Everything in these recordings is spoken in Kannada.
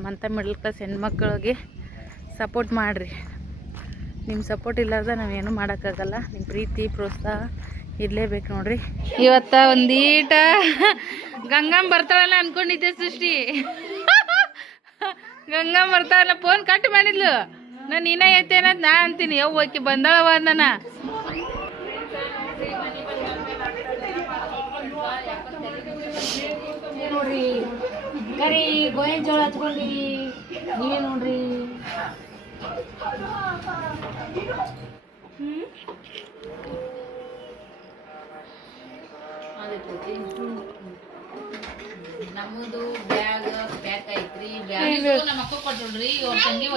ನಮ್ಮಂಥ ಮಿಡಲ್ ಕ್ಲಾಸ್ ಹೆಣ್ಮಕ್ಳಿಗೆ ಸಪೋರ್ಟ್ ಮಾಡಿರಿ. ನಿಮ್ಮ ಸಪೋರ್ಟ್ ಇಲ್ಲಾರ್ದ ನಾವೇನು ಮಾಡೋಕ್ಕಾಗಲ್ಲ. ನಿಮ್ಮ ಪ್ರೀತಿ, ಪ್ರೋತ್ಸಾಹ ಇರಲೇಬೇಕು ನೋಡ್ರಿ. ಇವತ್ತ ಒಂದೀಟ ಗಂಗಮ್ಮ ಬರ್ತಾಳಲ್ಲ ಅನ್ಕೊಂಡಿದ್ದೆ ಸೃಷ್ಟಿ. ಗಂಗಮ್ಮ ಬರ್ತಾಳಲ್ಲ ಫೋನ್ ಕಟ್ ಮಾಡಿದ್ಲು. ನಾನು ನೀನೇ ಐತೆ ಅನ್ನೋದು ನಾ ಅಂತೀನಿ. ಯವ್ವ ಓಕೆ ಬಂದಾಳವ ನನ್ನ ಕರಿ ಗೋವಿನ ಜೋಳ ಹಚ್ಕೊಂಡಿ ನೀವೇ ನೋಡ್ರಿ? ನಮ್ಮದು ಬ್ಯಾಗ್ ಪ್ಯಾಕ್ ಐತ್ರಿ. ಬ್ಯಾಗ್ ನಮ್ಮ ಅಕ್ಕ ಕೊಟ್ಟಳ್ರಿ ಅವ್ರ ತಂಗಿ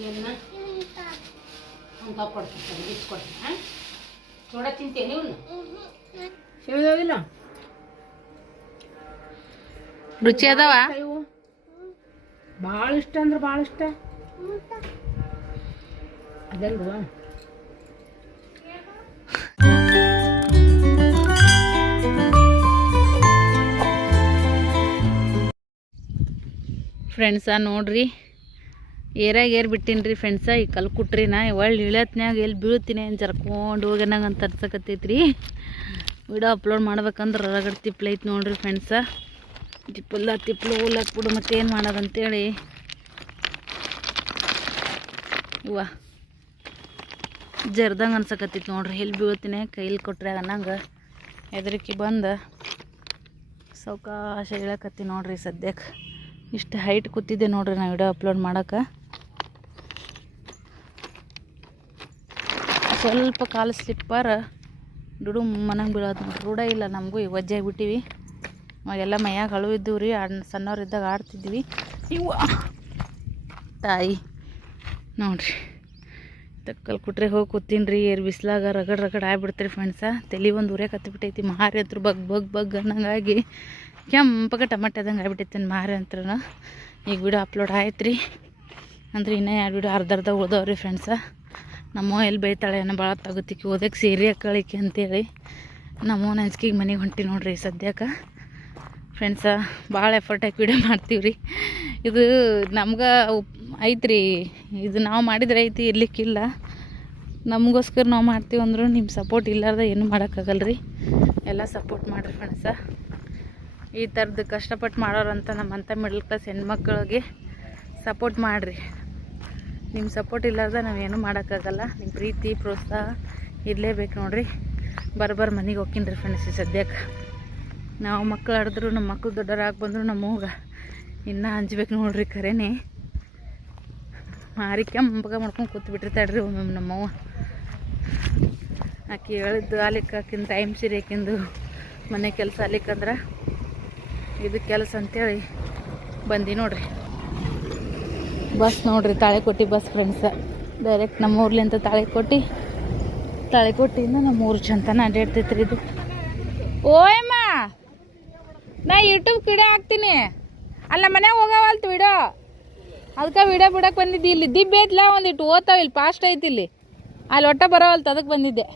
ಏನ ಅಂತ ಕೊಡ್ತೀನಿ ಕೊಡ್ತೀನಿ ಚೂಡ ತಿಂತೇನೆ ಇವನು ಇಲ್ಲ ರುಚಿ ಅದಾವ ಭಾಳ ಇಷ್ಟ ಅಂದ್ರೆ ಭಾಳ ಇಷ್ಟ. ಅದಲ್ವಾ? ಫ್ರೆಂಡ್ಸ ನೋಡ್ರಿ. ಏರಾಗ ಏರ್ ಬಿಟ್ಟಿನಿ ರೀ ಫ್ರೆಂಡ್ಸ ಈ ಕಲ್ ಕುಟ್ರಿ ನಾ ಒಳ್ಳೆ ಇಳತ್ನ್ಯಾಗ ಎಲ್ಲಿ ಬೀಳ್ತೀನಿ ಅಂತ ಜರ್ಕೊಂಡು ಹೋಗ್ಯನಂಗೆ ಅಂತ ಅನ್ಸಕತ್ತೈತ್ರಿ. ವಿಡಿಯೋ ಅಪ್ಲೋಡ್ ಮಾಡ್ಬೇಕಂದ್ರೆ ರಗಡ್ ತಿಪ್ಲ ಐತಿ ನೋಡ್ರಿ ಫ್ರೆಂಡ್ಸ ತಿಪ್ಪಲ್ಲ ತಿಪ್ಪಲು ಹೋಗ್ಲಕ್ ಬಿಡು ಮತ್ತೆ ಏನು ಮಾಡೋದಂತೇಳಿ. ಇವ ಜರ್ದಂಗೆ ಅನ್ಸಕತ್ತಿತ್ತು ನೋಡ್ರಿ, ಎಲ್ಲಿ ಬೀಳ್ತೀನಿ, ಕೈಲಿ ಕೊಟ್ಟರೆ ಅನ್ನಂಗೆ. ಹೆದರಿಕೆ ಬಂದು. ಸಾವಕಾಶ ಇಳಕತ್ತಿ ನೋಡ್ರಿ ಸದ್ಯಕ್ಕೆ ಇಷ್ಟು ಹೈಟ್ ಕೂತಿದ್ದೆ ನೋಡ್ರಿ ನಾ ವಿಡಿಯೋ ಅಪ್ಲೋಡ್ ಮಾಡೋಕೆ. ಸ್ವಲ್ಪ ಕಾಲು ಸ್ಲಿಪ್ಪರ್ ದುಡು ಮನಂಗೆ ಬೀಳೋದು ನೋಡ್ರಿ ರೂಢ ಇಲ್ಲ ನಮಗೂ, ಈ ವಜ್ಜೆ ಬಿಟ್ಟಿವಿ ಅವಾಗೆಲ್ಲ ಮೈಯಾಗ ಹಳು ಇದ್ದೀವಿ ರೀ ಅಣ್ಣ ಸಣ್ಣವ್ರಿದ್ದಾಗ ಆಡ್ತಿದ್ವಿ. ಇವ ತಾಯಿ. ನೋಡ್ರಿ, ತಕ್ಕಲ್ ಕುಟ್ರೆ ಹೋಗಿ ಕೂತೀನಿ ರೀ, ಏರ್ ಬಿಸಿಲಾಗ ರಗಡ್ ರಗಡ್ ಆಗ್ಬಿಡ್ತೀರಿ ಫ್ರೆಂಡ್ಸ ತಲೆ ಒಂದು ಊರೇ ಹತ್ತಿಬಿಟ್ಟೈತಿ ಮಾರಿ ಅಂತ ಬಗ್ ಬಗ್ ಬಗ್ ಅನ್ನಂಗಾಗಿ. ಕೆಂಪಗೆ ಟಮಾಟೆ ಅದಂಗೆ ಆಗ್ಬಿಟ್ಟೈತೆ ಮಾರಿ ಅಂತ ಈಗ ವಿಡಿಯೋ ಅಪ್ಲೋಡ್ ಆಯ್ತು ರೀ ಅಂದ್ರೆ ಇನ್ನೂ ಎರಡು ವಿಡಿಯೋ ಅರ್ಧ ಅರ್ಧ ಉಳ್ದವ್ರಿ ಫ್ರೆಂಡ್ಸ ನಮ್ಮ ಎಲ್ಲಿ ಬೈತಾಳೆ ಏನೋ ಭಾಳ ತಗೋತಿಕ್ಕಿ ಓದಕ್ಕೆ ಸೀರೆ ಹಾಕಳಿಕೆ ಅಂತೇಳಿ. ನಮ್ಮ ನಂಜಿಕೆಗೆ ಮನೆಗೆ ಹೊಂಟಿ ನೋಡ್ರಿ ಸದ್ಯಕ್ಕೆ ಫ್ರೆಂಡ್ಸ ಭಾಳ ಎಫರ್ಟ್ ಹಾಕಿ ವಿಡಿಯೋ ಮಾಡ್ತೀವಿ ರೀ. ಇದು ನಮ್ಗೆ ಐತ್ರಿ. ಇದು ನಾವು ಮಾಡಿದ್ರೆ ಐತಿ, ಇರ್ಲಿಕ್ಕಿಲ್ಲ. ನಮಗೋಸ್ಕರ ನಾವು ಮಾಡ್ತೀವಿ ಅಂದರೂ ನಿಮ್ಮ ಸಪೋರ್ಟ್ ಇಲ್ಲಾರ್ದ ಏನು ಮಾಡೋಕ್ಕಾಗಲ್ಲ ರೀ ಎಲ್ಲ ಸಪೋರ್ಟ್ ಮಾಡಿರಿ ಫ್ರೆಂಡ್ಸ ಈ ಥರದ್ದು ಕಷ್ಟಪಟ್ಟು ಮಾಡೋರಂತ ನಮ್ಮಂಥ ಮಿಡಲ್ ಕ್ಲಾಸ್ ಹೆಣ್ಮಕ್ಳಿಗೆ ಸಪೋರ್ಟ್ ಮಾಡಿರಿ. ನಿಮ್ಮ ಸಪೋರ್ಟ್ ಇಲ್ಲಾರ್ದ ನಾವೇನು ಮಾಡೋಕ್ಕಾಗಲ್ಲ. ನಿಮ್ಮ ಪ್ರೀತಿ, ಪ್ರೋತ್ಸಾಹ ಇರಲೇಬೇಕು ನೋಡಿರಿ. ಬರ್ಬರ್ ಮನೆಗೆ ಹೋಗ್ತೀನಿ ರೀ ಫ್ರೆಂಡ್ಸ್ ಸದ್ಯಕ್ಕೆ ನಾವು ಮಕ್ಳು ಆಡಿದ್ರು, ನಮ್ಮ ಮಕ್ಳು ದೊಡ್ಡವರಾಗಿ ಬಂದರು, ನಮ್ಮ ಹೋಗ ಇನ್ನೂ ಹಂಚ್ಬೇಕು ನೋಡ್ರಿ ಖರೇನೆ ಮಾರಿಕೆ ಕೆಂಪಗ ಮಾಡ್ಕೊಂಡು ಕೂತ್ ಬಿಟ್ಟಿರ್ತಾಳ್ರಿ ಒಮ್ಮೊಮ್ಮೆ ನಮ್ಮವ್ವ. ಆಕೆ ಹೇಳಿದ್ದು ಆಲಿಕ್ಕೆ ಆಕಿನ ಟೈಮ್ ಸೀರೆ ಆಕಿಂದು ಮನೆ ಕೆಲಸ ಆಲಿಕ್ಕಂದ್ರೆ ಇದು ಕೆಲಸ ಅಂತೇಳಿ ಬಂದು ನೋಡ್ರಿ. ಬಸ್ ನೋಡ್ರಿ ತಾಳೆಕೋಟಿ ಬಸ್ ಫ್ರೆಂಡ್ಸ ಡೈರೆಕ್ಟ್ ನಮ್ಮ ಊರ್ಲಿಂದ ತಾಳೆಕೋಟಿ ತಾಳೆಕೋಟಿಯಿಂದ ನಮ್ಮ ಊರು ಚಂತನ ಅಡ್ಡಾಡ್ತೈತ್ರಿ ಇದು. ಓಯಮ್ಮ ನಾ ಯೂಟ್ಯೂಬ್ ಕಿಡ ಹಾಕ್ತೀನಿ. ಅಲ್ಲ ಮನೆ ಹೋಗವಲ್ತು ವಿಡೋ ಅದಕ್ಕೆ ವಿಡಿಯೋ ಬಿಡಕ್ಕೆ ಬಂದಿದ್ದೆ. ಇಲ್ಲಿ ದಿಬ್ಬ ಒಂದಿಟ್ಟು ಓದ್ತಾವ ಇಲ್ಲಿ ಫಾಸ್ಟ್ ಐತಿ ಇಲ್ಲಿ ಅಲ್ಲಿ ಒಟ್ಟ ಬರೋವಲ್ತು ಅದಕ್ಕೆ ಬಂದಿದ್ದೆ.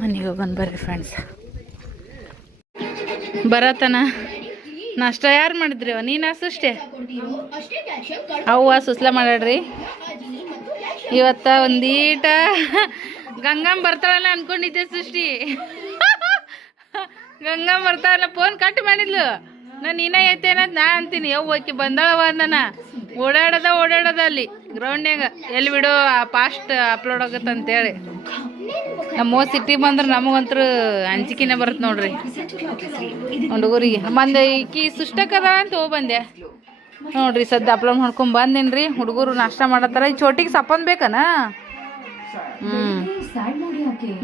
ಮನೆಗೆ ಹೋಗೋಣ ಬರ್ರಿ ಫ್ರೆಂಡ್ಸ್ ಬರತನ. ನಾಷ್ಟ ಯಾರು ಮಾಡಿದ್ರಿ? ನೀನು ಸೃಷ್ಟಿ ಅವ್ವ ಸುಸ್ಲ ಮಾಡಾಡ್ರಿ ಇವತ್ತ ಒಂದೀಟ ಗಂಗಮ್ಮ ಬರ್ತಾಳಲ್ಲ ಅನ್ಕೊಂಡಿದ್ದೆ ಸೃಷ್ಟಿ. ಗಂಗಮ್ಮ ಬರ್ತಾವಲ್ಲ ಫೋನ್ ಕಟ್ ಮಾಡಿದ್ಲು. ನಾನು ನೀನ ಐತೇನಂತ ನಾ ಅಂತೀನಿ. ಓಕೆ ಬಂದಾಳವ ನನ್ನ ಓಡಾಡದ ಓಡಾಡದ ಅಲ್ಲಿ. ಗ್ರೌಂಡ್ನಾಗ ಎಲ್ಲಿ ಬಿಡೋ ಫಾಸ್ಟ್ ಅಪ್ಲೋಡ್ ಆಗತ್ತೆ ಅಂತೇಳಿ. ನಮ್ಮ ಸಿಟಿ ಬಂದ್ರೆ ನಮಗಂತೂ ಅಂಜಿಕೆನೆ ಬರುತ್ತೆ ನೋಡ್ರಿ. ಹುಡುಗರಿಗೆ ಮಂದ ಈಕಿ ಸುಷ್ಟಕ್ಕದ ಅಂತ ಹೋಗಿ ಬಂದೆ. ನೋಡ್ರಿ ಸದ್ಯ ಅಪ್ಲೋಡ್ ಮಾಡ್ಕೊಂಡು ಬಂದೇನ್ರಿ. ಹುಡುಗರು ನಾಷ್ಟ ಮಾಡತ್ತಾರ. ಈ ಚೋಟಿಗೆ ಸಪ್ಪನ್ ಬೇಕನಾ? ಹ್ಞೂ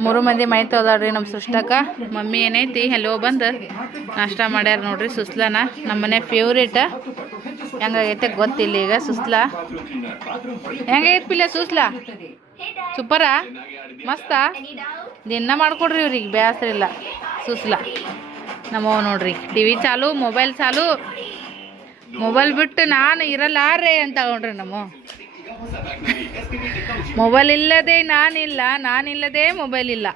ಮೂರು ಮಂದಿ ಮೈ ಹೋದಾಳ್ರಿ ನಮ್ಮ ಸುಷ್ಟಕ್ಕ. ಮಮ್ಮಿ ಏನೈತಿ? ಎಲ್ಲೋ ಬಂದು. ನಾಷ್ಟ ಮಾಡ್ಯಾರ ನೋಡ್ರಿ ಸುಸ್ಲಾನ. ನಮ್ಮ ಮನೆ ಫೇವ್ರೇಟ ಹೆಂಗಾಗೈತೆ ಗೊತ್ತಿಲ್ಲ ಈಗ ಸುಸ್ಲಾ. ಹೆಂಗೈತೆ ಪಿಲ್ಲ ಸುಸ್ಲಾ? ಸೂಪರಾ? ಮಸ್ತಾ? ದಿನ ಮಾಡ್ಕೊಡ್ರಿ ಇವ್ರಿಗೆ ಬೇಸ್ರಿ ಇಲ್ಲ. ಸುಸ್ಲ. ನಮ್ಮವ ನೋಡ್ರಿ. ಟಿ ವಿ ಚಾಲು ಮೊಬೈಲ್ ಚಾಲು. ಮೊಬೈಲ್ ಬಿಟ್ಟು ನಾನು ಇರಲಾರೆ ಅಂತ ನೋಡ್ರಿ ನಮ್ಮ ಮೊಬೈಲ್ ಇಲ್ಲದೆ ನಾನಿಲ್ಲ ನಾನಿಲ್ಲದೆ ಮೊಬೈಲ್ ಇಲ್ಲ.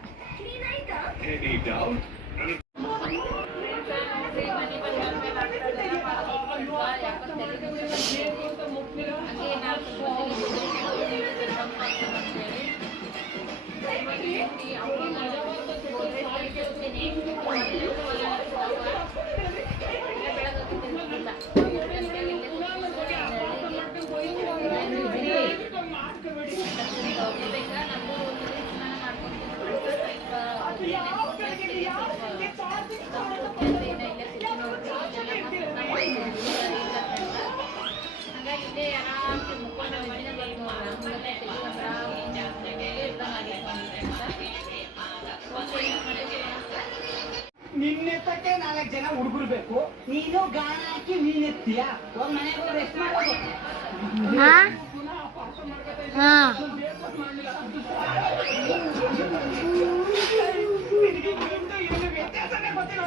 ನೀನು ಗಾಣ ಹಾಕಿ ಮೀನೆತ್ತೀಯ ಒಂದ್ ಮನೆಗೆ ಹೋಗಿ ರೆಸ್ಟ್ ಮಾಡೋದು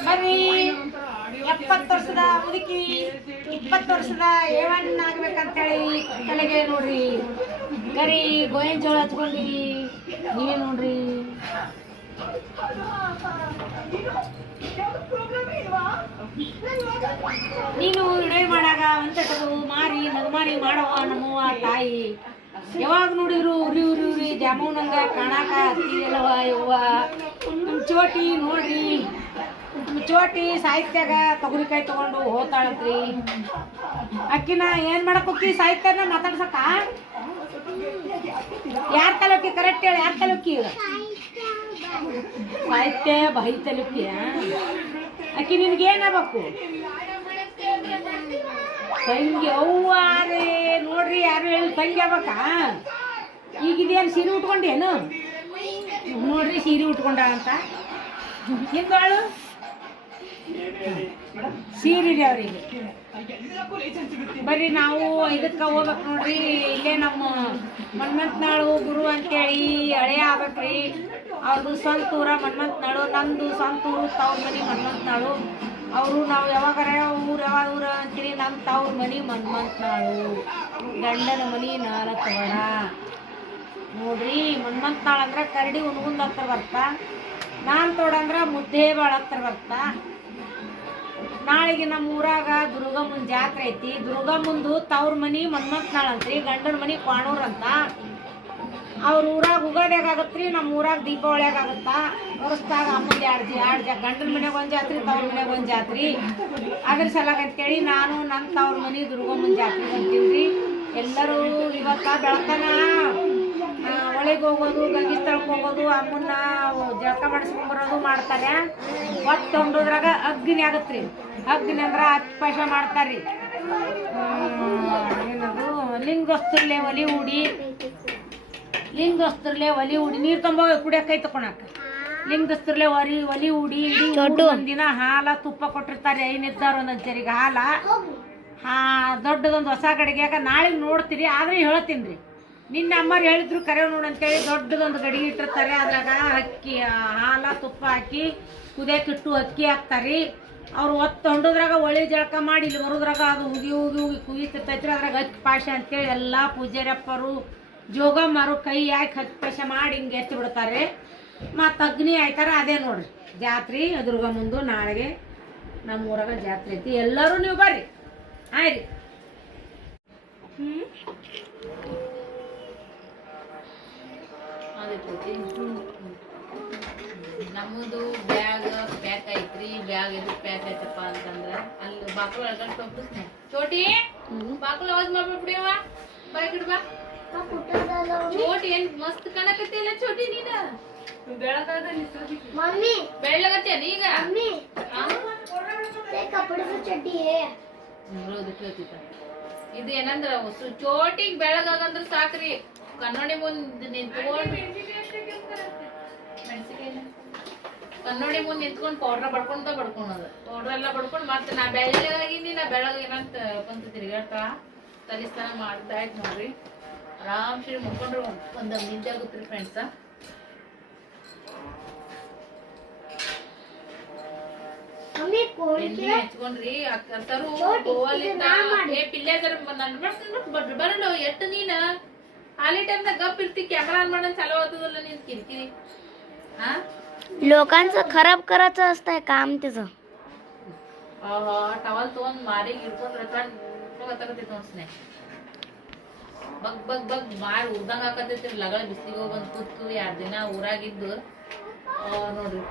ಬರ್ರಿ ಎಪ್ಪತ್ತು ವರ್ಷದ ಮುದುಕಿ ಇಪ್ಪತ್ತು ವರ್ಷದ ಏವಣ್ಣ ಆಗ್ಬೇಕಂತೇಳಿ ತಲೆಗೆ ನೋಡ್ರಿ. ಗರಿ ಗೋವಿನ ಜೋಳ ಹಚ್ಕೊಂಡಿ ನೀವೇ ನೋಡ್ರಿ. ನೀನು ವಿಡಿಯೋ ಮಾಡಾಗ ಒಂದಟದು ಮಾರಿ ನಗಮಾರಿ ಮಾಡವ ನಮ್ಮವ್ವ ತಾಯಿ. ಯಾವಾಗ ನೋಡಿದ್ರು ಉರಿ ಉರಿ ಉರಿ ಜಾಮೂನಂಗ ಕಾಣಾಕ ಹತ್ತಿರಲ್ಲವ ಯವ್ವ? ನಮ್ಮ ಚೋಟಿ ನೋಡ್ರಿ. ನಮ್ಮ ಚೋಟಿ ಸಾಹಿತ್ಯಾಗ ತೊಗರಿಕಾಯಿ ತಗೊಂಡು ಹೋತಾಳತ್ರಿ. ಅಕ್ಕಿನ ಏನ್ ಮಾಡಕ್ ಹೋಗಿ ಸಾಹಿತ್ಯನ ಮಾತಾಡ್ಸಕ್ಕ? ಯಾರ ತಲುಕಿ? ಕರೆಕ್ಟ್ ಹೇಳಿ ಯಾರ ತಲುಕಿ? ಸಾಹಿತ್ಯ ಬಹಿ ತಲುಕಿಯ ಅಕ್ಕಿ ನಿನ್ಗೆ ಏನಾಗಬೇಕು? ತಂಗಿ ಅವ್ವಾರೇ, ನೋಡ್ರಿ ಯಾರು ಹೇಳಿ ತಂಗಿ ಆಗ್ಬೇಕಾ? ಈಗ ಇದೇನು ಸೀರೆ ಉಟ್ಕೊಂಡೇನು? ನೋಡ್ರಿ ಸೀರೆ ಉಟ್ಕೊಂಡ ಅಂತ. ಹಿಂದಳು? ಸೀರೆ ಇದೆ ಅವ್ರಿಗೆ. ಬರ್ರಿ ನಾವು ಇದಕ್ಕೆ ಹೋಗ್ಬೇಕು ನೋಡ್ರಿ. ಇಲ್ಲೇ ನಮ್ಮ ಮನ್ಮಂತ್ನಾಳು ಗುರು ಅಂತೇಳಿ ಹಳೆ ಆಗ್ಬೇಕ್ರಿ. ಅವ್ರದ್ದು ಸ್ವಂತ ಊರ ಮನ್ಮಂತ್ನಾಳು ನಂದು ಸ್ವಂತ ಊರು ತವ್ರ ಮನೆ ಮನ್ಮಂತ್ನಾಳು ಅವರು ನಾವು ಯಾವಾಗಾರ ಊರು ಯಾವಾಗ ಊರ ಅಂತೀರಿ? ನಮ್ಮ ತವ್ರ ಮನೆ ಮನ್ಮಂತ್ನಾಳು ಗಂಡನ ಮನೆ ನಾಲ್ಕು ವಡ ನೋಡ್ರಿ ಮನ್ಮಂತ್ನಾಳು ಅಂದ್ರೆ ಕರಡಿ ಉನ್ಗುಂದ ಹತ್ರ ಬರ್ತಾ. ನಾನು ತೋಡಂದ್ರೆ ಮುದ್ದೆ ಬಾಳ ಹತ್ರ ಬರ್ತಾ. ನಾಳೆಗೆ ನಮ್ಮ ಊರಾಗ ದುರ್ಗಮ್ಮನ ಜಾತ್ರೆ ಐತಿ. ದುರ್ಗಮ್ಮಂದು ತವ್ರ ಮನಿ ಮನ್ಮಂತ್ನಾಳ್ ಅಂತ್ರಿ, ಗಂಡನ ಮನೆ ಕ್ವಾಣೂರ್ ಅಂತ. ಅವ್ರ ಊರಾಗ ಉಗಾದ್ಯಾಗ ಆಗತ್ರಿ ನಮ್ಮ ಊರಾಗ ದೀಪಾವಳಿಯಾಗ ಆಗತ್ತಾ? ವರ್ಷದಾಗ ಅಮ್ಮನ ಎರಡು ಎರಡು ಜ ಗಂಡನ ಮನೆಗೆ ಒಂದು ಜಾತ್ರೆ, ತವ್ರ ಮನೆಗೆ ಒಂದು ಜಾತ್ರೆ. ಅದ್ರ ಸಲಾಗ ಅಂತೇಳಿ ನಾನು ನನ್ನ ತವ್ರ ಮನೆ ದುರ್ಗಮ್ಮನ ಜಾತ್ರೆ ಅಂತೀನ್ರಿ ಎಲ್ಲರೂ ಇವತ್ತ ಬೆಳಕನ ಒಳಗೆ ಹೋಗೋದು, ಗಂಗಿ ಸ್ಥಳಕ್ಕೆ ಹೋಗೋದು, ಅಮ್ಮನ್ನ ಜಳಕ ಮಾಡಿಸ್ಕೊಂಬರೋದು ಮಾಡ್ತಾರೆ. ಒಟ್ಟು ತೊಗೊಂಡೋದ್ರಾಗ ಅಗ್ನಿ ಆಗತ್ರಿ. ಅಗ್ನಿ ಅಂದ್ರೆ ಹತ್ತು ಪಾಶ ಮಾಡ್ತಾರ್ರಿ. ರೀ ಏನದು? ಲಿಂಗಸ್ತುಲ್ಲೇ ಒಲಿ ಉಡಿ ಲಿಂಗಸ್ತರ್ಲೆ ಒಲಿ ಉಡಿ ನೀರು ತುಂಬ ಕುಡಿಯಕೈ ತಕೊಳಕ ಲಿಂಗಸ್ತರ್ಲೆ ಒರಿ ಒಲಿ ಉಡಿ ದೊಡ್ಡ. ಒಂದು ದಿನ ಹಾಲ ತುಪ್ಪ ಕೊಟ್ಟಿರ್ತಾರೆ ಏನಿದ್ದಾರ ಒಂದೊಂದು ಜರಿಗೆ ಹಾಲ. ಹಾ ದೊಡ್ಡದೊಂದು ಹೊಸ ಗಡಿಗ್ಯಾಗ ನಾಳೆ ನೋಡ್ತೀರಿ ಆದ್ರೆ ಹೇಳ್ತೀನಿ ರೀ. ನಿನ್ನೆ ಅಮ್ಮರು ಹೇಳಿದ್ರು ಕರೆ ನೋಡು ಅಂತೇಳಿ ದೊಡ್ಡದೊಂದು ಗಡಿಗೆ ಇಟ್ಟಿರ್ತಾರೆ ಅದ್ರಾಗ ಅಕ್ಕಿ ಹಾಲ ತುಪ್ಪ ಹಾಕಿ ಕುದಿಯಕ್ಕಿಟ್ಟು ಅಕ್ಕಿ ಹಾಕ್ತಾರಿ ಅವ್ರು ಒತ್ತು ಹೊಂಡೋದ್ರಾಗ ಒಳ್ಳೆ ಜಳಕ ಮಾಡಿ ಇಲ್ಲಿ ಬರೋದ್ರಾಗ ಅದು ಉಗಿ ಉಗಿ ಉಗಿ ಕುಗಿತಿರ್ತೈತ್ರಿ ಅದ್ರಾಗ ಹಚ್ಚಿ ಪಾಶ ಅಂತೇಳಿ ಎಲ್ಲ ಪೂಜಾರಪ್ಪರು ಜೋಗಮ್ಮರು ಕೈ ಹಾಕಿ ಹತ್ತು ಪೈಸೆ ಮಾಡಿ ಹಿಂಗೆ ಎತ್ತಿ ಬಿಡ್ತಾರೆ. ಮತ್ತು ಅಗ್ನಿ ಆಯ್ತಾರ, ಅದೇ ನೋಡ್ರಿ. ಜಾತ್ರೆ ಮುಂದೆ, ನಾಳೆಗೆ ನಮ್ಮ ಊರಾಗ ಜಾತ್ರೆ ಐತಿ. ಎಲ್ಲರೂ ನೀವು ಬರ್ರಿ. ಆಯ್ರಿ. ನಮ್ಮದು ಬ್ಯಾಗ್ ಪ್ಯಾಕ್ ಐತ್ರಿ. ಬ್ಯಾಗ್ ಎದು ಪ್ಯಾಕ್ ಐತಪ್ಪ ಅಂತಂದ್ರ ಅಲ್ಲಿ ಬಾಕ್ಲ ಒಳಗಡೆ ತೊಂಬಿಸ್ನೆ ಚೋಟಿ, ಬಾಕ್ಲ ಮಾಡ್ಬಿಡ್ಬಿಡಿಯವ ಬಾಯ್ ಬಾ. ಚೋಟಿ ಏನ್ ಮಸ್ತ್ ಕಾಣಕತ್ತಿಲ್ಲ ಚೋಟಿ ನೀನ? ಬೆಳಗಾದ ಮಮ್ಮಿ. ಬೆಳ್ಳಗತ್ತೀಯ ನೀಗ ಮಮ್ಮಿ. ಕಪಡದ ಚಡ್ಡಿ ಇದು ಏನಂದ್ರ ಚೋಟಿಗ್ ಬೆಳಗಾಗಂದ್ರ ಸಾಕ್ರಿ. ಕನ್ನಡಿ ಮುಂದೆ ನಿಂತ್ಕೊಂಡು ಕನ್ನಡಿ ಮುಂದೆ ನಿಂತ್ಕೊಂಡು ಪೌಡ್ರ ಬಡ್ಕೊಂತ ಬಡ್ಕೊಳೋದು. ಪೌಡ್ರ ಎಲ್ಲ ಬಡ್ಕೊಂಡು ಮತ್ತೆ ನಾ ಬೆಳ್ಳಗಾಗಿನಿ ನಾ ಏನಂತ ಬಂತ ತಿರ್ಗಾಟ ತಲಿಸ್ತಾನ ಮಾಡ್ತಾ ಆಯ್ತು ನೋಡ್ರಿ. ಆರಾಮ್ ಸರಿ ಮುಕ್ಕೊಂಡ್ರೆ ಒಂದ್ ನಿದ್ದೆ ಆಗುತ್ರಿ ಫ್ರೆಂಡ್ಸ मम्मी कौन ಎಣ್ಣೆ ಹಚ್ಕೊಂಡ್ರಿ ಅಕ್ಕರು ಚೋಟಿ, ಗೋವಾಲಿಂದ ಇದು ನಾ ಮಾಡಿ. ಏ ಪಿಲ್ಲೆದರ ನನ್ ಬರ್ತೀನಿ ಬರಲ್ಲ ಎಟ್ಟು ನೀನ ಹಾಲಿ ಟೈಮ್ದಾಗ ಗಪ್ ಇರ್ತಿ ಕ್ಯಾಮ್ರಾ ಆನ್ ಮಾಡೋದ್ ಚಲೋ ಆಗ್ತದಲ್ಲ ನೀನ್ ಕಿರಿಕಿರಿ ಹಾ लोकांचं खराब करायचं असतंय काम तिचं ಟವಲ್ ತಗೊಂಡ್ ಮಾರಿಗೆ ಹಿಡ್ಕೊಂಡ್ ರೆಕಾರ್ಡ್ ಗೊತ್ತಾಗತೈತಿ ನೋಡ್ಸ್ನೆ ಬಗ್ ಬಗ್ ಬಗ್ ಮಾರಿ ಉರ್ದಂಗ ಹಾಕತೈತಿ ಲಗಳ ಬಿಸಿಲಿಗೆ ಹೋಗಿ ಬಂದ್ ಎರಡ್ ದಿನ ಊರಾಗಿದ್ದು. ನೋಡ್ರಿ.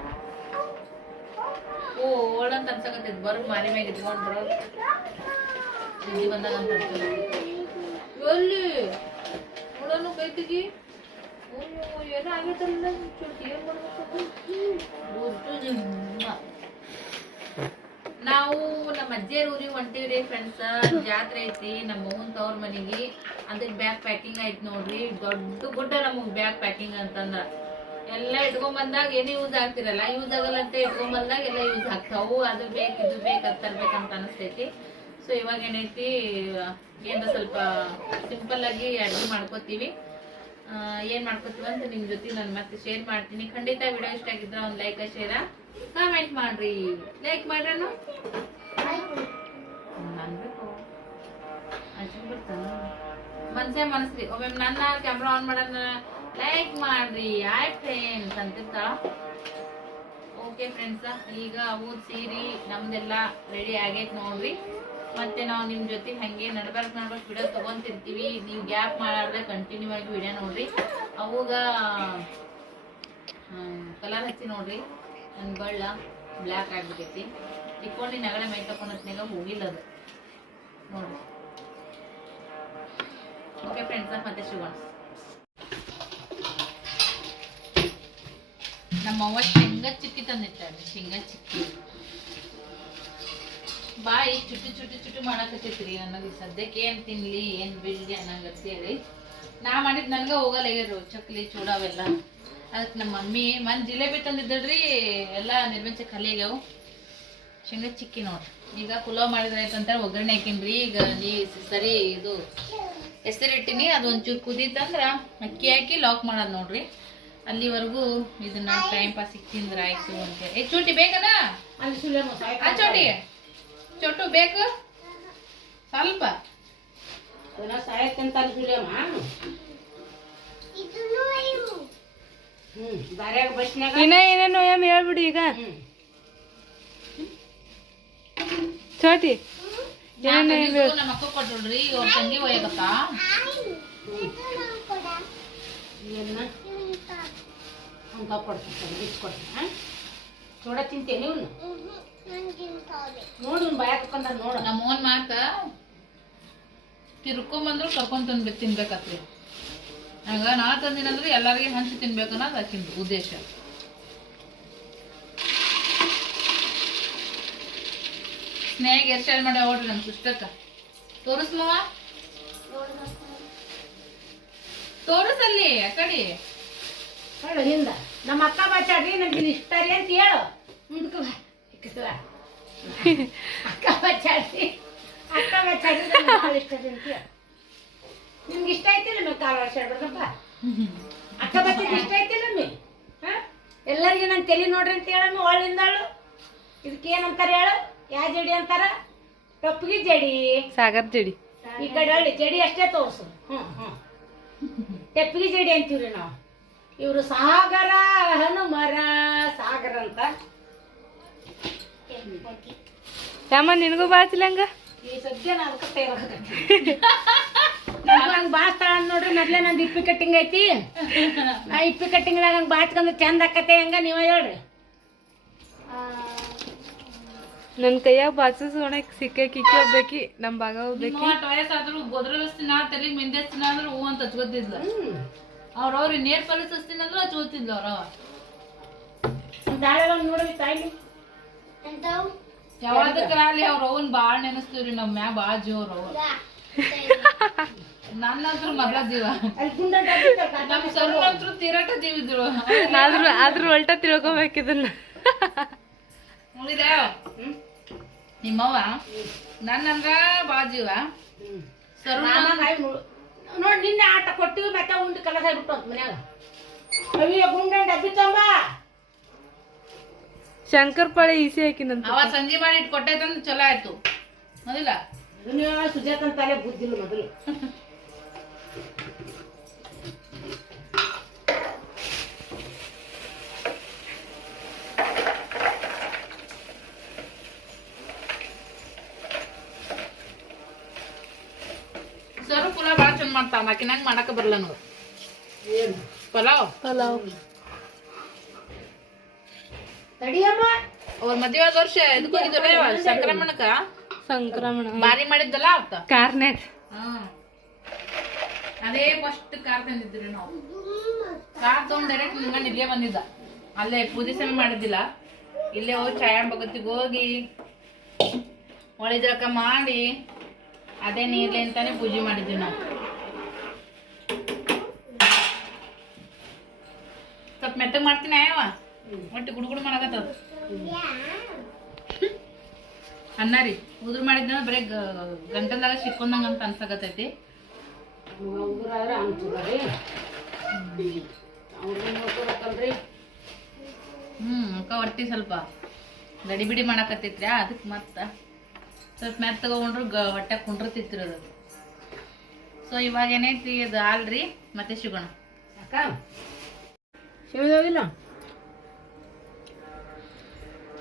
ಓ ಓಳಂತ ಅನ್ಸಕತ್ತೈತಿ. ಬರ್ ಮಾರಿ ಮ್ಯಾಗ ಇಟ್ಕೊಂಡ್ರ. ಸುದ್ದಿ ಬಂದಾಗ ಅಂತ. ಎಲ್ಲಿ? ನೋಡೋನು ಕೈ ತೆಗಿ ಅಯ್ಯೋ, ಏನೋ ಆಗೈತಲ್ಲ ಚುಟ್ಟಿ ಏನ್ ಮಾಡ್ಬೇಕು? ಗೊತ್ತು ನಿಮ್ಮ. ನಾವು ನಮ್ಮ ಅಜ್ಜಿಯರ್ ಊರಿಗೆ ಹೊಂಟಿವ್ರಿ ಫ್ರೆಂಡ್ಸ್ ಜಾತ್ರೆ ಐತಿ, ನಮ್ಮ ಮಗನ್ ತವ್ರ ಮನೆಗೆ. ಅದಕ್ಕೆ ಬ್ಯಾಗ್ ಪ್ಯಾಕಿಂಗ್ ಐತಿ ನೋಡ್ರಿ. ದೊಡ್ಡ ಗುಡ್ಡ ನಮಗ್ ಬ್ಯಾಗ್ ಪ್ಯಾಕಿಂಗ್ ಅಂತಂದ. ಎಲ್ಲ ಇಟ್ಕೊಂಡ್ ಬಂದಾಗ ಏನು ಯೂಸ್ ಆಗ್ತಿರಲ್ಲ ಯೂಸ್ ಆಗಲ್ಲ ಅಂತ ಇಟ್ಕೊಂಡ್ ಬಂದಾಗ ಎಲ್ಲ ಯೂಸ್ ಆಗ್ತಾವು. ಅದು ಬೇಕು, ಇದು ಬೇಕು ಅದು ತರ್ಬೇಕಂತ ಅನಿಸ್ತೈತಿ. ಸೊ ಇವಾಗ ಏನೈತಿ, ಏನೋ ಸ್ವಲ್ಪ ಸಿಂಪಲ್ ಆಗಿ ಅಡ್ಗೆ ಮಾಡ್ಕೋತೀವಿ. ಏನ್ ಮಾಡ್ಕೋತೀವಿ ಅಂತ ನಿಮ್ ಜೊತೆ ನಾನು ಮತ್ತೆ ಶೇರ್ ಮಾಡ್ತೀನಿ. ಖಂಡಿತ ವಿಡಿಯೋ ಇಷ್ಟ ಆಗಿದ್ರೆ ಒಂದು ಲೈಕ್ ಶೇರ ಕಾಮೆಂಟ್ ಮಾಡ್ರಿ. ಲೈಕ್ ಮಾಡ್ರನು ಅನ್ಬೇಕು ಅಜ್ಜನ್ ಬರ್ತಾನ ಮನ್ಸೇ ಮನಸ್ರಿ ಒಮ್ಮೆ ನನ್ನ ಕ್ಯಾಮ್ರಾ ಆನ್ ಮಾಡೋಣ ಲೈಕ್ ಮಾಡ್ರಿ. ಆಯ್ ಫ್ರೆಂಡ್ಸ್ ಅಂತಿರ್ತಾಳ ಓಕೆ ಫ್ರೆಂಡ್ಸ್ ಈಗ ಅವು ಸೀರಿ ನಮ್ದೆಲ್ಲ ರೆಡಿ ಆಗೈತೆ ನೋಡ್ರಿ. ಮತ್ತೆ ನಾವು ನಿಮ್ ಜೊತೆ ಹಂಗೆ ನಡ್ಬಾರ್ದು ನಡ್ಬಾರ್ದು ವಿಡಿಯೋ ತಗೊಂತಿರ್ತೀವಿ. ನೀವು ಗ್ಯಾಪ್ ಮಾಡಾರ್ದೆ ಕಂಟಿನ್ಯೂ ಆಗಿ ವಿಡಿಯೋ ನೋಡ್ರಿ. ಅವಾಗ ಕಲರ್ ಹಚ್ಚಿ ನೋಡ್ರಿ. ನನ್ನ ಬಳ್ಳ ಬ್ಲ್ಯಾಕ್ ಆಗ್ಬಿಟ್ಟೈತಿ ತಿಕ್ಕೊಂಡು ನಗಡೆ ಮೈ ತಕೊಂಡತ್ನಾಗ ಹೋಗಿಲ್ಲ ಅದು ನೋಡ್ರಿ ಓಕೆ ಫ್ರೆಂಡ್ಸ್ ಮತ್ತೆ ಸಿಗೋಣ ನಮ್ಮವ್ವ ಶೇಂಗಾ ಚಿಕ್ಕಿ ತಂದಿಟ್ಟಾರೆ ಶೇಂಗಾ ಚಿಕ್ಕಿ. ಬಾಯಿ ಚುಟ್ಟು ಚುಟ್ಟು ಚುಟ್ಟು ಮಾಡಕತ್ತೈತ್ರಿ ನನಗೆ. ಸದ್ಯಕ್ಕೆ ಏನ್ ತಿನ್ಲಿ, ಏನು ಬಿಡ್ಲಿ ಅನ್ನಂಗತ್ತೇಳಿ ನಾ ಮಾಡಿದ್ ನನ್ಗ ಹೋಗಲ್ಲ ಚಕ್ಲಿ, ಚೂಡ ಅವೆಲ್ಲ. ಅದಕ್ಕೆ ನಮ್ಮ ಮಮ್ಮಿ ಮನ್ ಜಿಲೇಬಿ ತಂದಿದ್ದಳ್ರಿ ಎಲ್ಲ ನಿರ್ಮಿಂಚ ಖಾಲಿ ಆಗ್ಯಾವು. ಶೇಂಗಾ ಚಿಕ್ಕಿ ನೋಡ್ರಿ. ಈಗ ಪುಲಾವ್ ಮಾಡಿದ್ರೆ ಆಯ್ತಂತ ಒಗ್ಗರಣೆ ಹಾಕಿನ್ರಿ. ಈಗ ನೀ ಸರಿ ಇದು ಹೆಸರಿಟ್ಟಿನಿ ಅದು ಒಂಚೂರು ಕುದೀತಂದ್ರ ಅಕ್ಕಿ ಹಾಕಿ ಲಾಕ್ ಮಾಡೋದು ನೋಡ್ರಿ. ಅಲ್ಲಿವರೆಗೂ ಇದನ್ನ ಟೈಮ್ ಪಾಸ್ ತಿಂದ್ರ ಆಯ್ತು ಅಂತ ಏ ಚೂಟಿ ಬೇಕನ? ಅಲ್ಲಿ ಸುಲೇಮ ಆ ಚೋಟಿ. ಚೋಟು ಬೇಕು? ಸ್ವಲ್ಪ. ಅದನ್ನ ದಾರ್ಯಾಗ ಬಸ್ನಾಗ ಇನ್ನ ಏನೇನು ಎಂ ಹೇಳ್ಬಿಡು ಈಗ. ಚೋತಿ ನಮ್ಮ ಅಕ್ಕ ಅವ್ರ ತಂಗಿ ಒಯ್ಯಕತ್ತಾ? ಇದನ್ನ ಅಂತ ಕೊಡ್ತೀನಿ ಬಿಚ್ಕೊಡ್ತೀನಿ ಹಾಂ? ಚೂಡ ತಿಂತೇನೆ ನೀವು ನೋಡು ಬಾಯ ಹಾಕೊಂಡ ನೋಡು. ನಮ್ಮ ಓನ್ ಮಾತ ತಿರ್ಕೊಂಬಂದ್ರು ಕರ್ಕೊಂಡ್ ತಿನ್ಬೇಕು ತಿನ್ಬೇಕತ್ರಿ. ಹಂಗ ನಾ ತಂದಿನಂದ್ರೆ ಎಲ್ಲರಿಗೆ ಹಂಚಿ ತಿನ್ಬೇಕನ್ನೋದು ಆಕಿಂದು ಉದ್ದೇಶ. ಸ್ನೇಹ ಹೇಳಿ ಮಾಡಿ ಹೋಗ್ರಿ ನಮ್ಮ ಸಿಸ್ಟರ್ಕ? ತೋರಿಸ್ಮವ ತೋರಿಸಲ್ಲಿ, ಆ ಕಡೆ. ಹೇಳು ಹಿಂದ. ನಮ್ಮ ಅಕ್ಕ ಬಚ್ಚಾಡ್ರಿ ನನಗೆ ಇಷ್ಟ ರೀ ಅಂತ ಹೇಳು. ಮುಂದಕ್ಕೆ ಅಕ್ಕ ಬಚ್ಚಾಡ್ರಿ ಅಕ್ಕ ಬಚ್ಚಾಡ್ರಿ ಇಷ್ಟ ಅಂತ ಹೇಳು. ನಿಮ್ಗೆ ಇಷ್ಟ ಐತಿ ನಮಗೆ ಕಾರವಾರ ವರ್ಷ ಅಕ್ಕ ಬತ್ತಿಗೆ ಇಷ್ಟ ಐತೆ ನಮಗೆ ಹಾಂ? ಎಲ್ಲರಿಗೆ ನನ್ನ ತಲೆ ನೋಡ್ರಿ ಅಂತ ಹೇಳಮ್ಮ ಒಳ್ಳಿಂದಾಳು. ಇದಕ್ಕೆ ಏನಂತಾರೆ ಹೇಳು? ಯಾವ ಜಡಿ ಅಂತಾರ? ಟಪ್ಪಿಗೆ ಜಡಿ. ಸಾಗರ್ ಜಡಿ. ಈ ಕಡೆ ಹೇಳಿ ಜಡಿ ಅಷ್ಟೇ ತೋರ್ಸು. ಹ್ಞೂ ಹ್ಞೂ ಟಪ್ಪಿಗೆ ಜಡಿ ಅಂತೀವ್ರಿ ನಾವು. ಇವರು ಸಾಗರ ಹನುಮರ ಸಾಗರ ಅಂತ. ಯಾಮ ನಿನಗೂ ಬಾಚಿಲ್ಲ ಹಂಗ ಈ ಸದ್ಯ ನಾ ಅದಕ್ಕೆ ಹಂಗೆ ಬಾಸ್ತಾಳ ನೋಡ್ರಿ ಮೊದ್ಲೇ ನಂದು ಇಪ್ಪಿ ಕಟ್ಟಿಂಗ್ ಐತಿ. ನಾ ಇಪ್ಪಿ ಕಟ್ಟಿಂಗ್ನಾಗ ಹಂಗೆ ಬಾಚ್ಕೊಂಡ್ ಚಂದ ಆಕತೆ ಹಂಗ ನೀವ ಹೇಳ್ರಿ. ನನ್ನ ಕೈಯಾಗ ಬಾಚಸ್ ಒಣಕ್ ಸಿಕ್ಕ ಕಿಕ್ಕಿ ಹೋಗ್ಬೇಕಿ ನಮ್ಮ ಭಾಗ ಹೋಗ್ಬೇಕಿ ಮೂವತ್ತು ವಯಸ್ಸಾದ್ರು ಗೊದ್ರ ಹಚ್ತೀನಿ ನಾ ತಲೆ ಮೆಂದೆ ಹಚ್ತೀನಿ ಅಂದ್ರೆ ಹೂ ಅಂತ ಹಚ್ಕೋತಿದ್ಲ. ಅವ್ರವ್ರು ನೇರ್ ಪಾಲಿಸ್ ಹಚ್ತೀನಿ ಅಂದ್ರೆ ಹಚ್ಕೋತಿದ್ಲ ಅವ್ರವ ದಾಳೆ ನೋಡ್ರಿ ತಾಯಿ. ಯಾವ್ದಕ್ಕರಾಗ್ಲಿ ಅವ್ರ ಅವನ್ ಬಾಳ್ ನೆನಸ್ತೀವ್ರಿ ನಮ್ಮ ಮ್ಯಾಗ ಬಾಳ ಜೋರ್ ಅವ ನನ್ನಂತ್ರ ಮೊದ್ಲ ಜೀವ. ನಮ್ ತೀರಾಟ ಜೀವ ಇದ್ರು ಆದ್ರೂ ಆದ್ರೂ ಉಲ್ಟ ತಿಳ್ಕೊಬೇಕು ಇದನ್ನ. ನೋಡಿದ ನಿಮ್ಮವ್ವ? ನನ್ನಂದ್ರ ಬಾಳ್ ಜೀವ. ನೋಡ್ ನಿನ್ನೆ ಆಟ ಕೊಟ್ಟಿವಿ ಮತ್ತೆ ಉಂಡು ಕಲಸ ಬಿಟ್ಟು ಅಂತ ಮನ್ಯಾಗ. ಅವಿಯ ಗುಂಡ ಡಬ್ಬಿ ತಂಬ ಶಂಕರ್ ಪಾಳೆ ಈಸಿ ಹಾಕಿನಂತ. ಅವ ಸಂಜೆ ಮಾಡಿ ಇಟ್ ಕೊಟ್ಟೈತಂದ್ರ ಚಲೋ ಆಯ್ತು. ದುನಿಯಾ ಸುಜಾತನ್ ತಲೆ ಬುದ್ಧಿಲ್ಲ ಮೊದಲು. ಸರ್ ಪುಲಾವ್ ಭಾಳ ಚಂದ ಮಾಡ್ತಾವ ಆಕಿನಂಗ್ ಮಾಡಕ ಬರಲ್ಲ ನೋಡಿ. ಪಲಾವ್. ಪಲಾವ್. ಅವ್ರ ಮದ್ವೆ ಆದ ವರ್ಷ ಇದಕ್ಕೆ ಹೋಗಿದ್ರಲ್ಲ ಸಂಕ್ರಮಣಕ್ಕ? ಸಂಕ್ರಮಣ. ಮಾರಿ ಮಾಡಿದ್ದಲ್ಲ ಅವತ್ತ ಕಾರ್ನ್ಯಾಗ ಹ್ಮ್. ಅದೇ ಫಸ್ಟ್ ಕಾರ್ ತಂದಿದ್ರಿ ನಾವು. ಕಾರ್ ತಗೊಂಡ್ ಡೈರೆಕ್ಟ್ ಮುಂಗಂಡ್ ಇಲ್ಲೇ ಬಂದಿದ್ದ. ಅಲ್ಲೇ ಪೂಜೆ ಸಮಯ ಮಾಡಿದ್ದಿಲ್ಲ. ಇಲ್ಲೇ ಹೋಗಿ ಛಾಯಾ ಭಗತಿಗೆ ಹೋಗಿ ಹೊಳಿ ಜಳಕ ಮಾಡಿ ಅದೇ ನೀರ್ಲಿ ಅಂತಾನೆ ಪೂಜೆ ಮಾಡಿದ್ವಿ ನಾವು. ಸ್ವಲ್ಪ ಮೆತ್ತಗೆ ಮಾಡ್ತೀನಿ ಅಯ್ಯವ ಒಟ್ಟು ಗುಡುಗುಡು ಮಾಡಕತ್ತದ. ಅನ್ನ ರೀ. ಉದುರು ಮಾಡಿದ್ನ ಬರೀ ಗಂಟಲ್ದಾಗ ಸಿಕ್ಕೊಂಡಂಗ ಅಂತ ಅನ್ಸಕತ್ತೈತಿ. ಹುಡುಗರಾದ್ರೆ ರೀ ಅವ್ರಿಗೆ ನೋಡ್ಕೋಬೇಕಲ್ರಿ ಹ್ಮ್ ಅಕ್ಕ ಹೊಟ್ಟಿ ಸ್ವಲ್ಪ. ಗಡಿ ಬಿಡಿ ಮಾಡಕತ್ತೈತ್ರಿ ಅದಕ್ಕೆ ಮತ್ತೆ. ಸ್ವಲ್ಪ ಮ್ಯಾತ್ ತಗೊಂಡ್ರು ಗ ಹೊಟ್ಟೆ ಕುಂಡ್ರತಿತ್ರಿ ಅದು. ಸೊ ಇವಾಗ ಏನೈತಿ ಅದು ಹಾಲ್ರಿ ಮತ್ತೆ ಸಿಗೋಣ ಅಕ್ಕ ಶಿವದೇವಿಲ್ಲ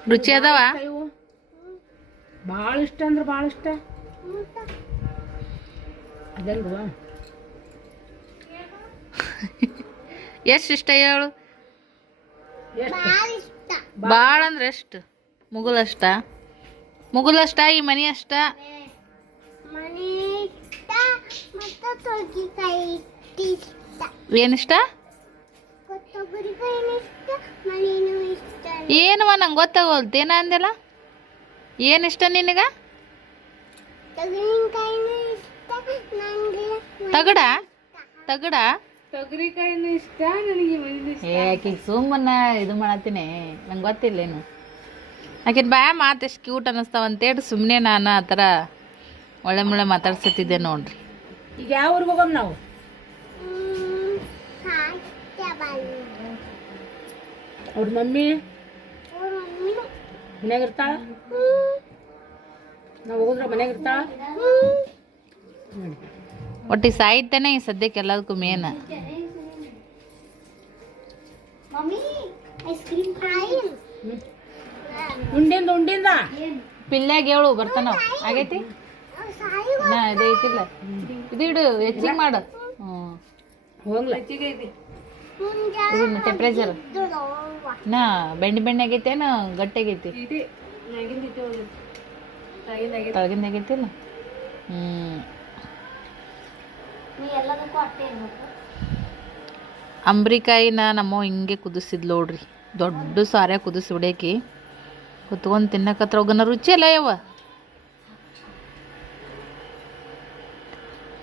ರುಚಿ ಅದಾವ? ಭಾಳ ಇಷ್ಟ ಅಂದ್ರೆ ಭಾಳ ಇಷ್ಟ. ಅದಲ್ವಾ? ಎಷ್ಟು ಇಷ್ಟ ಹೇಳು? ಎಷ್ಟು? ಭಾಳ ಅಂದ್ರೆ ಎಷ್ಟು? ಮುಗುಲಷ್ಟ ಮುಗುಲಷ್ಟ ಈ ಮನಿ ಅಷ್ಟ? ಏನಿಷ್ಟ ಏನವ ನಂಗೆ ಗೊತ್ತಾಗೋಲ್ತು ಏನ ಅಂದೆಲ್ಲ? ಏನಿಷ್ಟ ನಿನಗ? ತಗಡ? ತಗಡ? ತೊಗರಿಕಾಯಿನೂ ಇಷ್ಟ ನನಗೆ ಮನೇಲಿ ಏಕೆ ಸುಮ್ಮನ ಇದು ಮಾಡತ್ತೀನಿ. ನಂಗೆ ಗೊತ್ತಿಲ್ಲೇನು ಆಕಿನ ಬಾಯ ಮಾತು ಎಷ್ಟು ಕ್ಯೂಟ್ ಅನ್ನಿಸ್ತಾವ ಅಂತೇಳಿ ಸುಮ್ಮನೆ ನಾನು ಆ ಥರ ಒಳ್ಳೆ ಮುಳ್ಳೆ ಮಾತಾಡ್ಸತ್ತಿದ್ದೆ ನೋಡ್ರಿ. ಈಗ ಯಾವ ಊರಿಗೆ ಹೋಗಮ್ ನಾವು? ಅವ್ರ ಮಮ್ಮಿ? ಮನ್ಯಾಗ ಇರ್ತಾಳ? ನಾವು ಹೋದ್ರ ಮನ್ಯಾಗ ಇರ್ತಾಳ? ಒಟ್ಟು ಸಾಯ್ತಾನೆ ಈ ಸದ್ಯಕ್ಕೆ ಎಲ್ಲದಕ್ಕೂ ಮೇನ್ ಉಂಡಿಂದ ಉಂಡಿಂದ? ಪಿಲ್ಯಾಗ ಹೇಳು ಬರ್ತಾನ. ಆಗೈತಿ? ನಾ ಇದು ಐತಿಲ್ಲ. ಇದು ಇಡು ಹೆಚ್ಚಿಗೆ ಮಾಡು. ಹ್ಞೂ ಟೆಂಪ್ರೇಚರ್ ನಾ ಬೆಂಡಿ ಬೆಣ್ಣೆ ಆಗೈತೇನು ಗಟ್ಟಿ ಆಗೈತಿ. ತಳಗಿಂದ ಆಗೈತಿಲ್ಲ ಹ್ಞೂ ಅಂಬ್ರಿಕಾಯಿನ ನಮ್ಮ ಹಿಂಗೆ ಕುದಿಸಿದ್ಲು ನೋಡ್ರಿ. ದೊಡ್ಡ ಸಾರೆ ಕುದಿಸಿ ಬಿಡೇಕಿ. ಕುತ್ಕೊಂಡು ತಿನ್ನಕತ್ರ ಹೋಗನ ರುಚಿ ಅಲ್ಲ ಯವ್ವ.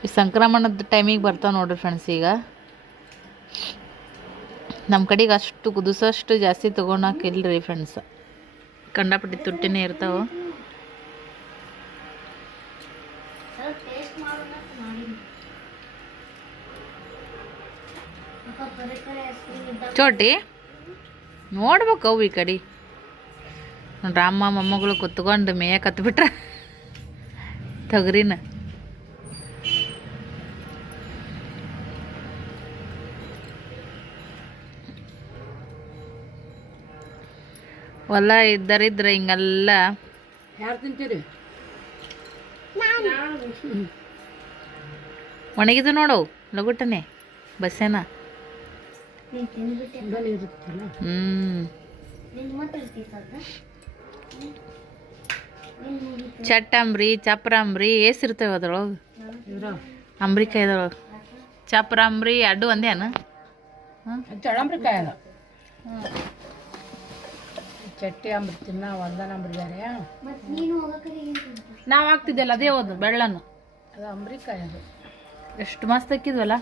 ಈ ಸಂಕ್ರಮಣದ ಟೈಮಿಗೆ ಬರ್ತಾವ ನೋಡ್ರಿ ಫ್ರೆಂಡ್ಸ್ ಈಗ. ನಮ್ಮ ಕಡೆಗೆ ಅಷ್ಟು ಕುದಿಸೋಷ್ಟು ಜಾಸ್ತಿ ತೊಗೊಳಕಿಲ್ರಿ ಫ್ರೆಂಡ್ಸ್ ಕಂಡಪಟ್ಟಿ ತುಟ್ಟಿನೇ ಇರ್ತಾವ. ಚೋಟಿ. ನೋಡ್ಬೇಕು ಅವು ಈ ಕಡೆ. ರಾಮ ಮೊಮ್ಮಗಳು ಕುತ್ಕೊಂಡು ಮೇಯ ಕತ್ಬಿಟ್ರ. ತೊಗರಿನ. ಹೊಲ ಇದ್ದರಿದ್ರೆ ಹಿಂಗೆಲ್ಲ. ಯಾರು ತಿಂತೀರಿ? ಒಣಗಿದು ನೋಡು ಲಗುಟನೆ ಬಸ್ಸೇನ. ಚಟ್ಟಂಬ್ರಿ ಚಪ್ರಂಬ್ರಿ ಏಸಿರ್ತೇವೆ ಅದ್ರೊಳಗೆ. ಇದ್ರ ಅಂಬ್ರಿಕಾಯ್ದೊಳಗೆ. ಚಪ್ರಂಬ್ರಿ ಅಡ್ಡು ಒಂದೇನ ಚಳಂಬ್ರಿಕಾಯಿ ಅದ ಚಟ್ಟಿ ಅಂಬ್ರಿ ತಿನ್ನ ಹೊಲ್ದಾನ ಅಂಬ್ರಿ ಬೇರೆ. ನಾವು ಹಾಕ್ತಿದ್ದೆಲ್ಲ ಅದೇ ಹೋದು ಬೆಳ್ಳನ್ನು. ಅದು ಅಂಬ್ರಿಕಾಯಿ ಅದು ಎಷ್ಟು ಮಸ್ತ್ ಹಾಕಿದ್ವಲ್ಲ?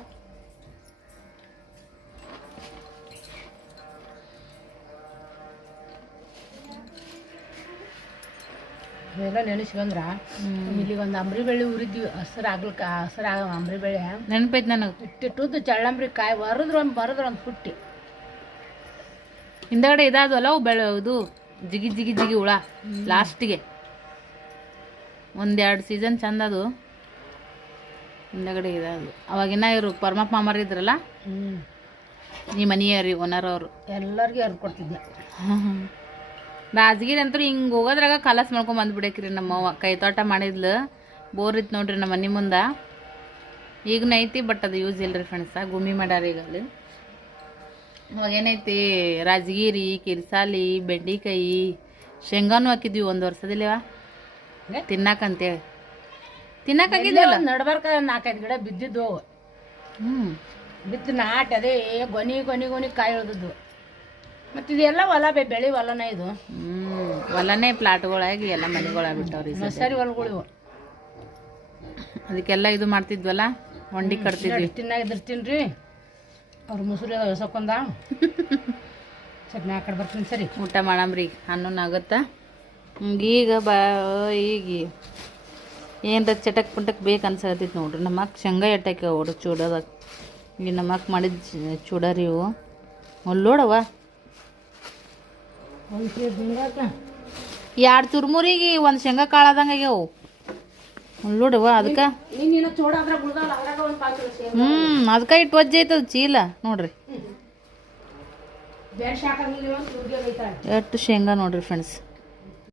ಇವೆಲ್ಲ ನೆನೆಸ್ಕೊಂಡ್ರ? ಇಲ್ಲಿಗೆ ಒಂದು ಅಂಬ್ರಿ ಬೆಳೆ ಉರಿದ್ವಿ. ಹಸಿರು ಆಗ್ಲಿಕ್ಕ ಹಸಿರು ಆಗ ಅಂಬ್ರಿ ಬೆಳೆ ನೆನಪೈತೆ ನನಗೆ. ಇಟ್ಟಿಟ್ಟದ್ದು ಚಳ್ಳಂಬ್ರಿ ಕಾಯಿ ಬರದ್ರು ಒಂದು ಬರದ್ರು ಒಂದು ಪುಟ್ಟಿ ಹಿಂದಗಡೆ ಇದಾದಲ್ಲ ಅವು ಬೆಳೆ ಇದು ಜಿಗಿ ಜಿಗಿ ಜಿಗಿ ಹುಳ ಲಾಸ್ಟಿಗೆ. ಒಂದೆರಡು ಸೀಸನ್ ಚಂದ ಅದು. ಹಿಂದಗಡೆ ಇದಾದು. ಅವಾಗಿನ ಇವರು ಪರಮಾತ್ಮ ಮಾಮರ್ ಇದ್ರಲ್ಲ? ಹ್ಞೂ ಈ ಮನೆಯವ್ರಿ ಓನರ್ ಅವರು. ಎಲ್ಲರಿಗೂ ಕೊಡ್ತಿದ್ದೆ ರಾಜಗಿರಿ ಅಂತೂ ಹಿಂಗೆ ಹೋಗೋದ್ರಾಗ ಕಲಸ್ ಮಾಡ್ಕೊಂಡು ಬಂದ್ಬಿಡಕ್ರಿ ನಮ್ಮವ್ವ. ಕೈ ತೋಟ ಮಾಡಿದ್ಲು. ಬೋರ್ ಇತ್ತು ನೋಡ್ರಿ ನಮ್ಮ ಮನೆ ಮುಂದೆ. ಈಗ ನೈತಿ ಬಟ್ ಅದು ಯೂಸ್ ಇಲ್ಲರಿ ಫ್ರೆಂಡ್ಸ ಗುಮ್ಮಿ ಮಾಡ್ಯಾರ ಈಗ ಅಲ್ಲಿ. ಅವಾಗ ಏನೈತಿ ರಾಜಗಿರಿ ಕಿರ್ಸಾಲಿ ಬೆಂಡಿಕಾಯಿ ಶೇಂಗಾನು ಹಾಕಿದ್ವಿ ಒಂದು ವರ್ಷದಿಲ್ಲವ ತಿನ್ನಕಂತೇಳಿ ತಿನ್ನಾಕಂತೇಳಿ ತಿನ್ನಾಕ ಹಾಕಿದ್ವಲ್ಲ ನಡ್ಬಾರ್ಕ ನಾಲ್ಕೈದು ಗಿಡ ಬಿದ್ದಿದ್ದು. ಹ್ಞೂ ಬಿತ್ತು ನಾಟ್ ಅದೇ ಗೊನಿ ಗೊನಿ ಗೊನಿ ಕಾಯಿ ಇಳ್ದದ್ದು ಮತ್ತೆ ಇದೆಲ್ಲ ಹೊಲ ಬೆಳಿ ಬೆಳೆ ಹೊಲನ ಇದು ಹೊಲನೇ ಪ್ಲಾಟ್ಗಳಾಗಿ ಎಲ್ಲ ಮನೆಗಳಾಗ್ಬಿಟ್ಟವ್ರಿ ಸರಿ ಹೊಲಗಳು ಅದಕ್ಕೆಲ್ಲ ಇದು ಮಾಡ್ತಿದ್ವಲ್ಲ? ಹೊಂಡಿ ಕಟ್ತಿದ್ವಿ. ತಿನ್ನಾಗಿದ್ರೆ ತಿನ್ರಿ ಅವ್ರ ಮುಸುರಿ ಹೊಸಕೊಂದ ಸ್ವಲ್ಪ ನಾ ಕಡೆ ಬರ್ತೀನಿ ಸರಿ. ಊಟ ಮಾಡಮ್ರಿ ಹನ್ನೊಂದು ಆಗುತ್ತಾ. ಈಗ ಬಾ ಈಗ ಏನರ ಚಟಕ್ ಪುಟಕ್ ಬೇಕು ಅನ್ಸತ್ತೈತಿ ನೋಡ್ರಿ. ನಮ್ಮ ಅಕ್ಕ ಶೇಂಗ ಎಟ್ಟಕ್ಕೆ ಅವ್ರು ಈಗ ನಮ್ಮ ಅಕ್ಕ ಮಾಡಿದ ಚೂಡರಿ ಇವು. ಅಲ್ಲೋಡವ ಎರಡು ತುರ್ಮುರಿಗೆ ಒಂದು ಶೇಂಗಾ ಕಾಳು ಆದಂಗೆ ಆಗ್ಯಾವು. ನೋಡುವ ಅದಕ್ಕೆ ಹ್ಞೂ ಅದಕ್ಕೆ ಇಟ್ಟು ಒಜ್ಜೆ ಐತದ ಚೀಲ ನೋಡ್ರಿ. ಎಷ್ಟು ಶೇಂಗಾ ನೋಡ್ರಿ ಫ್ರೆಂಡ್ಸ್